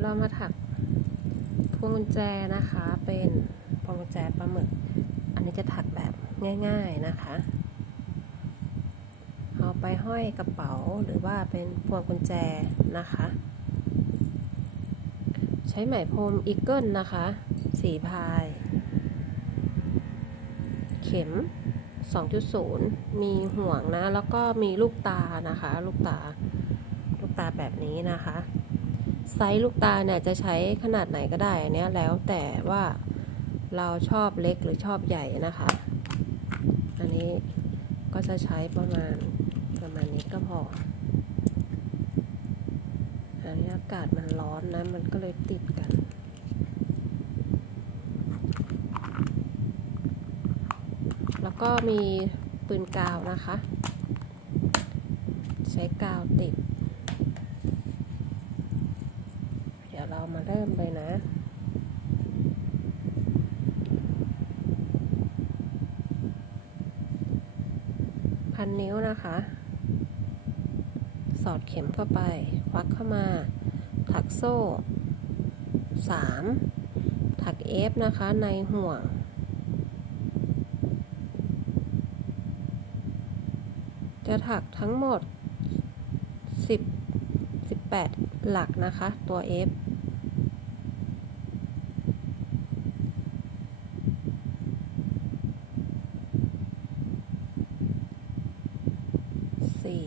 ยวเรามาถักพวงกุญแจนะคะ เป็นพวงกุญแจปลาหมึก อันนี้จะถักแบบง่าย ๆนะคะ เอาไปห้อยกระเป๋าหรือว่าเป็นพวงกุญแจนะคะ ใช้ไหมพรมอีเกิลนะคะสีพาย เข็ม 2.0 มีห่วงนะ แล้วก็มีลูกตานะคะ ลูกตา ลูกตาแบบนี้นะคะ ไซส์ลูกตาเนี่ยจะใช้ขนาดไหนก็ได้อันเนี้ยแล้วแต่ว่าเราชอบเล็กหรือชอบใหญ่นะคะ อันนี้ก็จะใช้ประมาณประมาณนี้ก็พอ อันนี้อากาศมันร้อนนะ มันก็เลยติดกันแล้วก็มีปืนกาวนะคะ ใช้กาวติด เดี๋ยวเริ่มเลยนะ พันนิ้วนะคะ สอดเข็มเข้าไป ควักเข้ามา ถักโซ่ 3 ถักเอฟนะคะ ในห่วงจะถักทั้งหมด 10 18 หลักนะคะ ตัว F สี่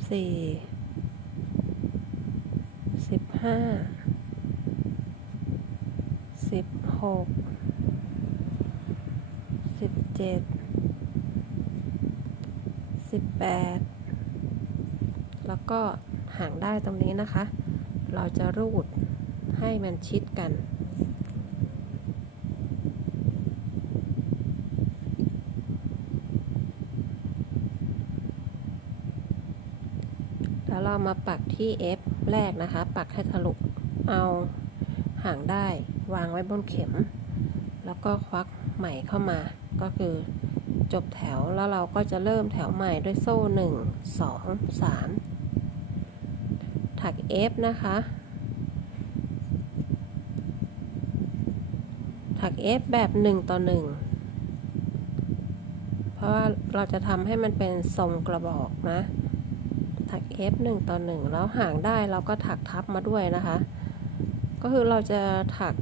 สี่สิบห้าสิบหกสิบเจ็ดสิบแปดแล้วก็หางได้ตรงนี้นะคะ เราจะรูดให้มันชิดกัน แล้ว เรามาปักที่ F แรกนะคะ ปักให้ทะลุ เอาห่างได้วางไว้บนเข็ม แล้วก็ควักไหมเข้ามา ก็คือจบแถวแล้วเราก็จะเริ่มแถวใหม่ด้วยโซ่ 1 2 3 ถัก F นะคะ ถัก F แบบ 1 ต่อ 1 เพราะว่าเราจะทำให้มันเป็นทรงกระบอกนะ ถัก F 1ต่อ1แล้วห่างได้เราก็ถักทับมาด้วยนะคะ ก็คือเราจะถัก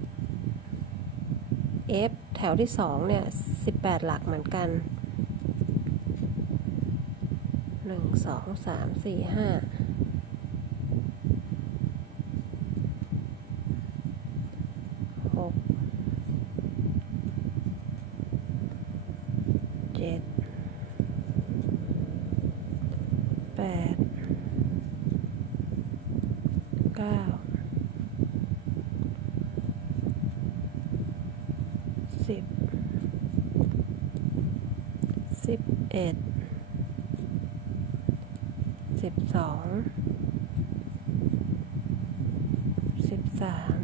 F แถวที่ 2 เนี่ย 18 หลักเหมือนกัน 1 2 3 4 5หกเจ็ดแปด เก้าสิบสิบเอ็ดสิบสองสิบสาม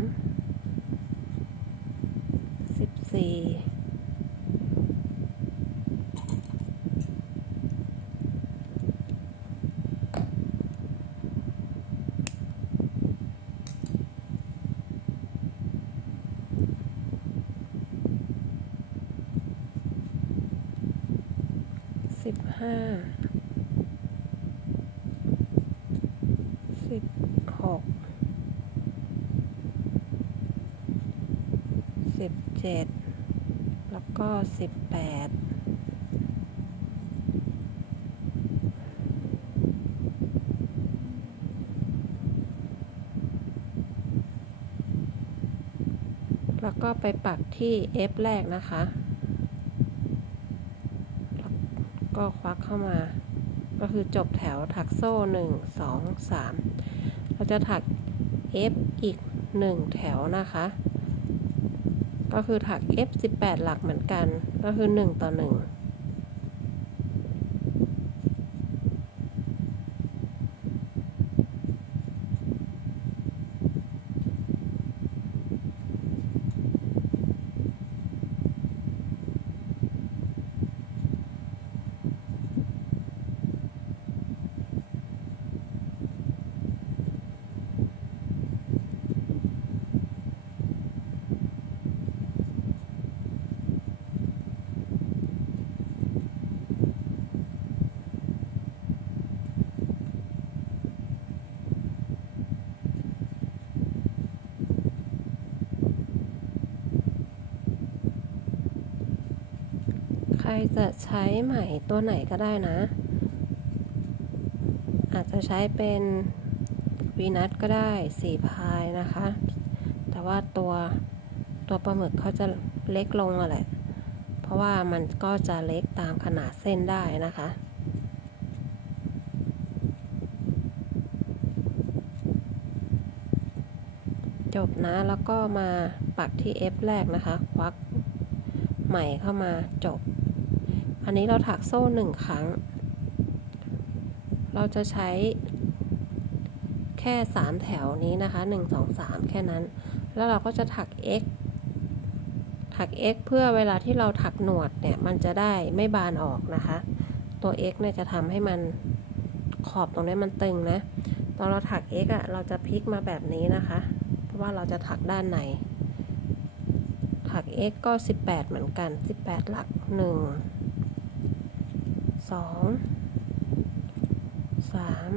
สิบสี่ สิบ ห้าสิบหกสิบเจ็ดแล้วก็สิบแปดแล้วก็ไปปักที่ F แรกนะคะ แล้ว ก็ควักเข้ามา ก็คือจบแถวถักโซ่ 1 2 3 เราจะถัก F อีก 1 แถวนะคะ ก็คือถัก F 18 หลักเหมือนกัน ก็คือ 1 ต่อ 1 ใค รจะใช้ไหมตัวไหนก็ได้นะ อาจจะใช้เป็นวีนัทก็ได้สีพายนะคะ แต่ว่าตัวตัวปลาหมึกเขาจะเล็กลงอะแหละ เพราะว่ามันก็จะเล็กตามขนาดเส้นได้นะคะจบนะ แล้วก็มาปักที่ F แรกนะคะ ควักไหมเข้ามาจบ อันนี้เราถักโซ่หนึ่งครั้ง เราจะใช้แค่สามแถวนี้นะคะหนึ่งสองสามแค่นั้น แล้วเราก็จะถัก x ถัก x เพื่อเวลาที่เราถักหนวดเนี่ย มันจะได้ไม่บานออกนะคะ ตัว x เนี่ยจะทำให้มันขอบตรงนี้มันตึงนะ ตอนเราถัก x อะ่ะ เราจะพลิกมาแบบนี้นะคะ เพราะว่าเราจะถักด้านใน ถัก x ก็ 18 เหมือนกัน 18 หลัก 1 สองสาม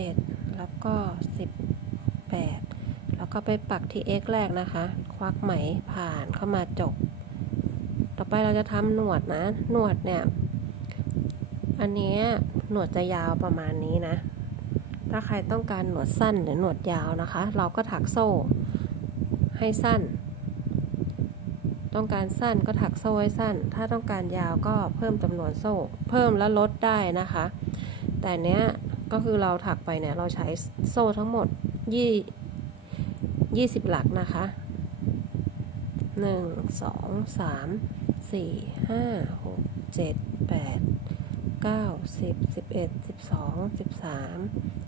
17 แล้วก็ 18 แล้วก็ไปปักที่ x แรกนะคะ ควักไหมผ่านเข้ามาจบ ต่อไปเราจะทำหนวดนะ หนวดเนี่ย อันนี้หนวดจะยาวประมาณนี้นะ ถ้าใครต้องการหนวดสั้นหรือหนวดยาวนะคะ เราก็ถักโซ่ให้สั้น ต้องการสั้นก็ถักโซ่ให้สั้น ถ้าต้องการยาวก็เพิ่มจำนวนโซ่ เพิ่มและลดได้นะคะ แต่เนี้ย ก็คือเราถักไปเนี่ยเราใช้โซ่ทั้งหมดยี่ยี่สิบหลักนะคะหนึ่งสองสามสี่ห้าหกเจ็ดแปดเก้าสิบสิบเอ็ดสิบสองสิบสาม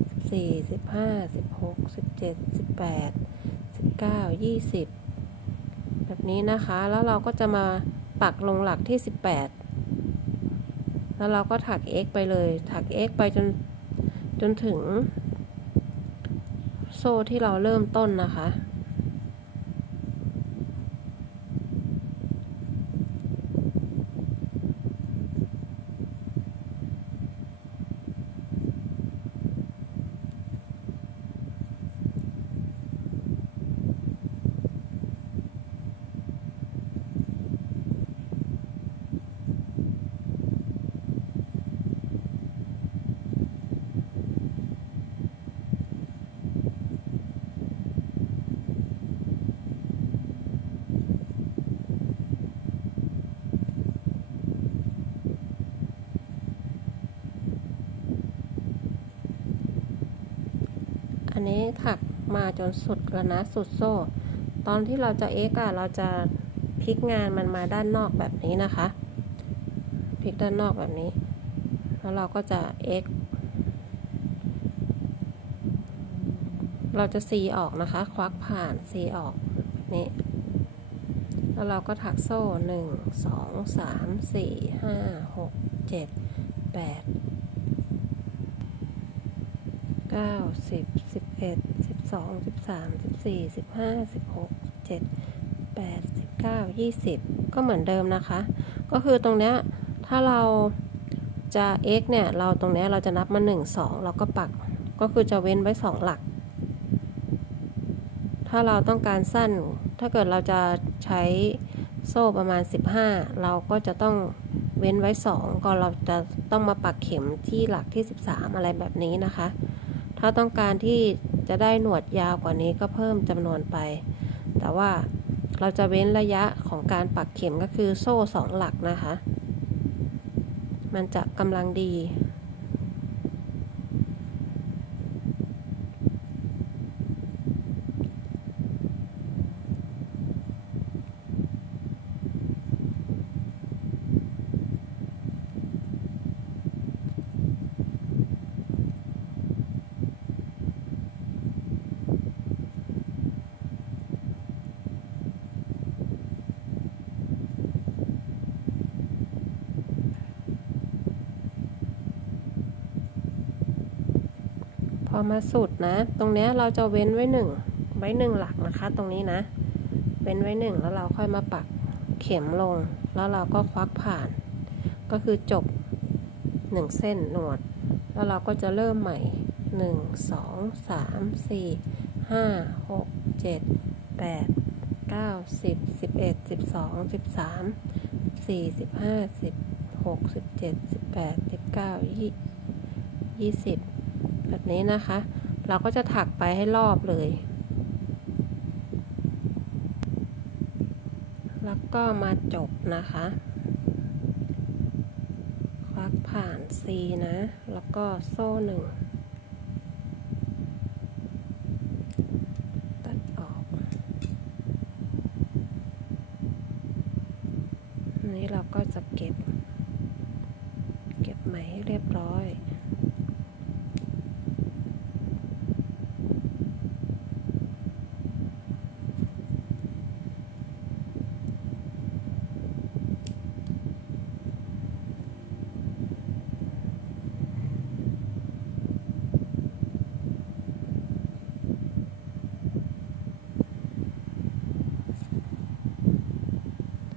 สิบสี่สิบห้าสิบหกสิบเจ็ดสิบแปดสิบเก้ายี่สิบแบบนี้นะคะ แล้วเราก็จะมาปักลงหลักที่สิบแปดแล้วเราก็ถัก x ไปเลย ถัก x ไปจน จนถึงโซ่ที่เราเริ่มต้นนะคะ อั นี้ถักมาจนสุดแล้วนะสุดโซ่ ตอนที่เราจะ x อะเราจะพลิกงานมันมาด้านนอกแบบนี้นะคะพลิกด้านนอกแบบนี้ แล้วเราก็จะ x เราจะ c ออกนะคะ ควักผ่าน c ออกแบบนี้แล้วเราก็ถักโซ่หนึ่งสองสามสี่ห้าหกเจ็ดแปดเก้าสิบ สิบเอ็ดสิบสองสิบสามสิบสี่สิบห้าสิบหกเจ็ดแปดสิบเก้ายี่สิบก็เหมือนเดิมนะคะ ก็คือตรงเนี้ยถ้าเราจะ x เนี่ยเราตรงเนี้ยเราจะนับมา 1 2เราก็ปัก ก็คือจะเว้นไว้ 2 หลัก ถ้าเราต้องการสั้น ถ้าเกิดเราจะใช้โซ่ประมาณ 15 เราก็จะต้องเว้นไว้ 2 ก็เราจะต้องมาปักเข็มที่หลักที่ 13 อะไรแบบนี้นะคะ ถ้าต้องการที่ จะได้หนวดยาวกว่านี้ก็เพิ่มจำนวนไป แต่ว่าเราจะเว้นระยะของการปักเข็มก็คือโซ่สองหลักนะคะ มันจะกำลังดี พอ มาสุดนะ ตรงนี้เราจะเว้นไว้หนึ่งไว้หนึ่งหลักนะคะ ตรงนี้นะ เว้นไว้หนึ่งแล้วเราค่อยมาปักเข็มลง แล้วเราก็ควักผ่าน ก็คือจบหนึ่งเส้นหนวด แล้วเราก็จะเริ่มใหม่หนึ่งสองสามสี่ห้าหกเจ็ดแปดเก้าสิบสิบเอ็ดสิบสองสิบสามสี่สิบห้าสิบหกสิบเจ็ดสิบแปดสิบเก้ายี่ยี่สิบ แบบนี้นะคะ เราก็จะถักไปให้รอบเลย แล้วก็มาจบนะคะ ควักผ่าน C นะ แล้วก็โซ่หนึ่งตัดออกนนี้เราก็จะเก็บ เก็บไหมให้เรียบร้อย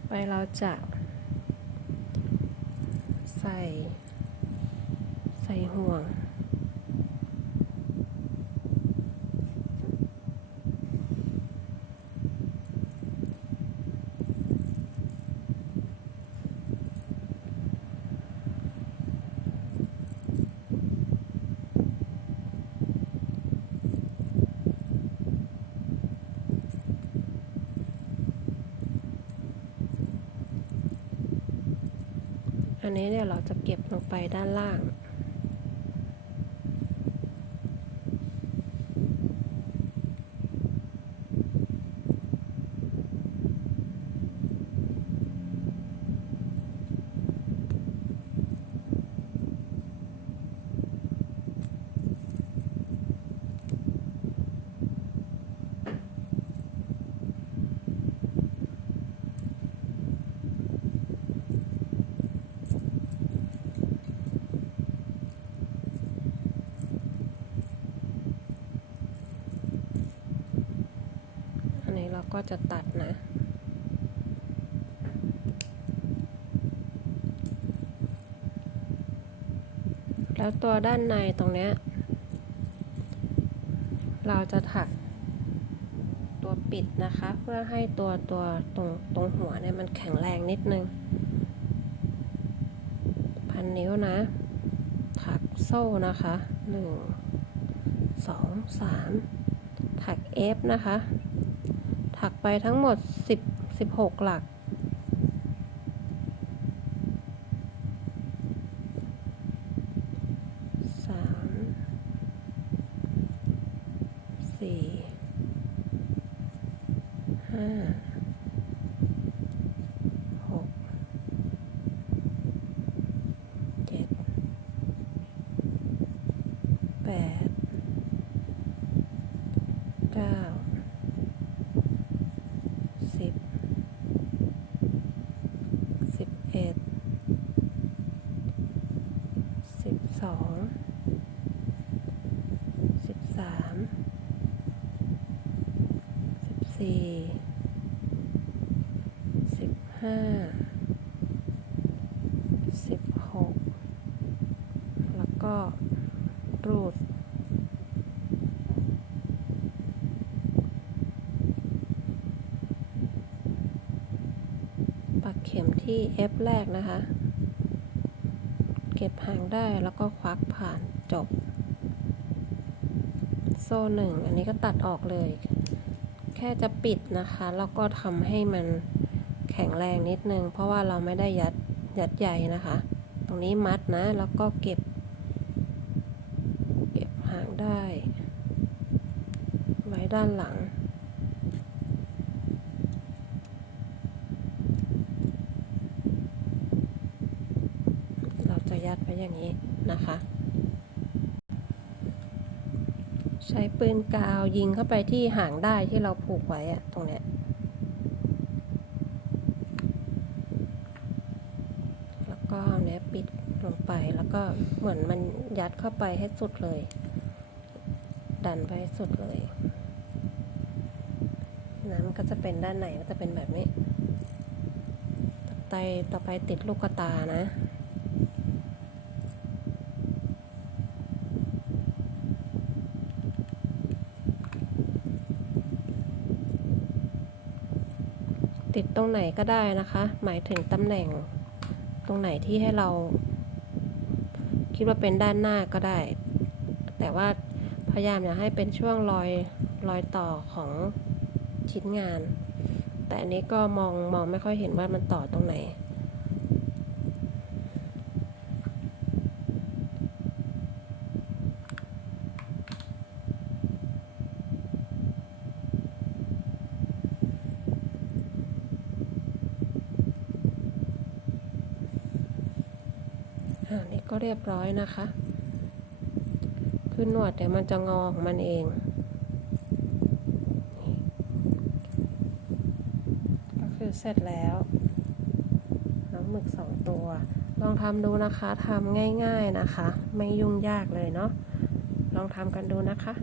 ไปเราจะใส่ใส่ห่วง อันนี้เดี๋ยวเราจะเก็บลงไปด้านล่าง ก็จะตัดนะ แล้วตัวด้านในตรงเนี้ย เราจะถักตัวปิดนะคะ เพื่อให้ตัวตัวตรงตรงหัวเนี่ยมันแข็งแรงนิดนึง พันนิ้วนะ ถักโซ่นะคะหนึ่งสองสามถักเอฟนะคะ ถักไปทั้งหมด 10 16 หลัก สาม สี่ ห้า หก เจ็ด แปด เก้า สิบ สิบเอ็ด สิบสอง ห้า สิบหก แล้วก็รูด ปัก เข็มที่ F แรกนะคะ เก็บหางได้แล้วก็ควักผ่านจบ โซ่หนึ่งอันนี้ก็ตัดออกเลย แค่จะปิดนะคะ แล้วก็ทำให้มันแข็งแรงนิดนึง เพราะว่าเราไม่ได้ยัดยัดใยนะคะ ตรงนี้มัดนะ แล้วก็เก็บ เก็บหางได้ ไว้ด้านหลัง เรายัดไว้อย่างนี้นะคะ ใช้ปืนกาวยิงเข้าไปที่หางได้ที่เราผูกไว้อะตรงเนี้ยแล้วก็เอาเนี้ยปิดลงไปแล้วก็เหมือนมันยัดเข้าไปให้สุดเลย ดันไปสุดเลยน้ำก็จะเป็นด้านไหนก็จะเป็นแบบนี้ ต่อไปต่อไปติดลูกกระตานะ ติดตรงไหนก็ได้นะคะ หมายถึงตำแหน่งตรงไหนที่ให้เรา คิดว่าเป็นด้านหน้าก็ได้ แต่ว่าพยายามอย่าให้เป็นช่วงรอยรอยต่อของชิ้นงาน แต่อันนี้ก็มองมองไม่ค่อยเห็นว่ามันต่อตรงไหน อ่านี่ก็ เรียบร้อยนะคะ คือหนวดเดี๋ยวมันจะงอของมันเอง ก็คือเสร็จแล้ว น้ำหมึกสองตัว ลองทำดูนะคะทำง่ายๆนะคะ ไม่ยุ่งยากเลยเนาะ ลองทำกันดูนะคะ